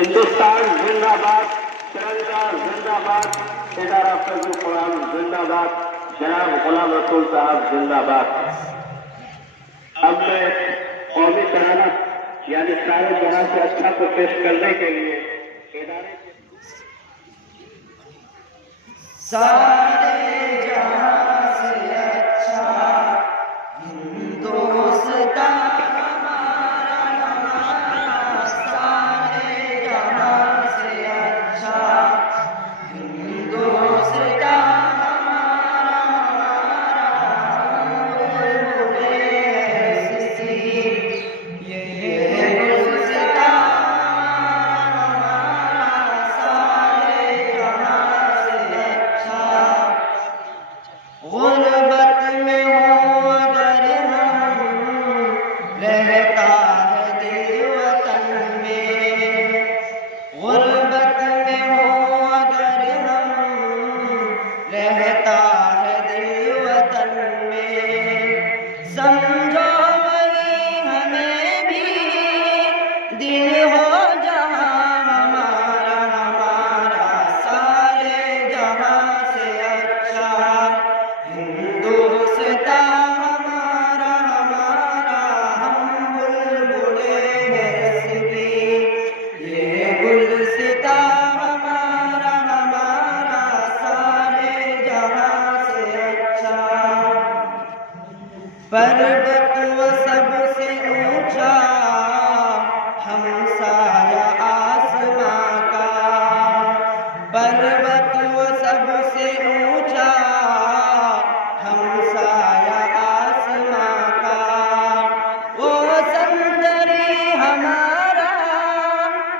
हिंदुस्तान जिंदाबाद, तिरंगा जिंदाबाद, इदार अफजल कुरान जिंदाबाद, जनाब गुलाम रसूल साहब जिंदाबाद। अब मैं कौमी तराना यानी सारे जहां से अच्छा को पेश करने के लिए इदारे सारे जहां से अच्छा हिंदुस्तान हमारा हमारा, सारे जहां से अच्छा हिंदुस्तान हमारा हमारा, बोले ऐसी ये हिंदुस्तान हमारा, सारे जहां से अच्छा। गुर्बत में हो अगर हम, रहता है दिल वतन में। गुर्बत में हो अगर हम, रहता है दिल वतन में। समझो वही हमें भी दिल हो जहाँ हमारा हमारा, सारे जहाँ से अच्छा हिंदुस्तान हमारा हमारा। हम बुलबुले हैं इसकी ये गुलसितान हमारा हमारा, सारे जहाँ से अच्छा। पर्वत वो सबसे ऊंचा, हम साया आसमां का। पर्वत वो सबसे ऊंचा, हम साया आसमां का। वो समंदरी हमारा,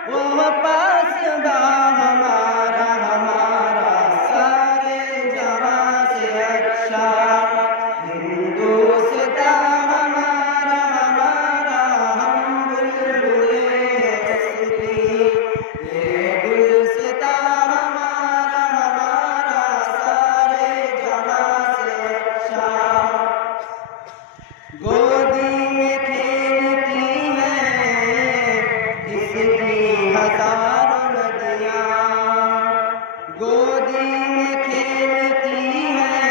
वो पासबा हमारा हमारा, सारे जहां से अच्छा हिंदुस्तान हमारा हमारा। हम बुलबुले हैं इसकी ये गुलसितान हमारा हमारा, सारे जहां से अच्छा। गोदी में खेलती हैं इसकी हजारों नदियाँ, गोदी में खेलती हैं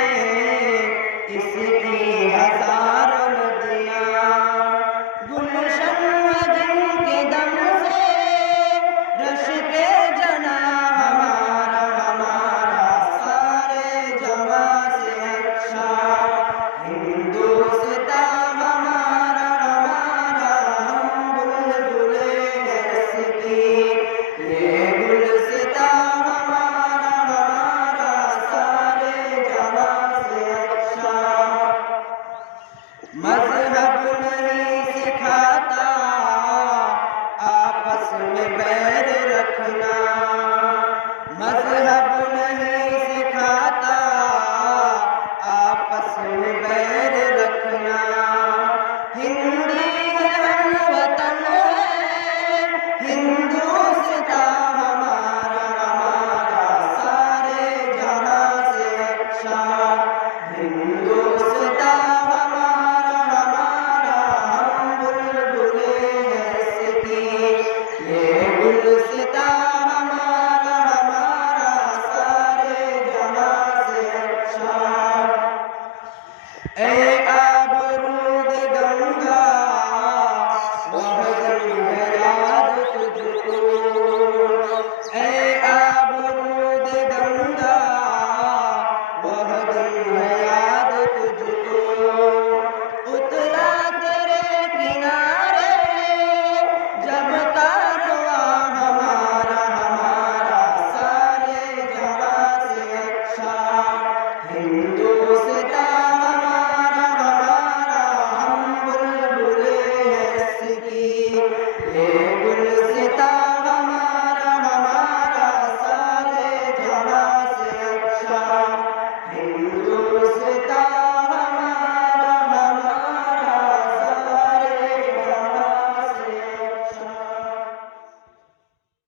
इसकी हजारों नदियाँ। गुलशन जिनके दम से रश के जना हमारा हमारा, सारे जहाँ से अच्छा हिंदुस्तान हमारा हमारा। हम बुलबुले हैं इसकी ये गुलसितान हमारा हमारा, सारे जहाँ से अच्छा। मजहब नहीं सिखाता आपस में बैर रखना,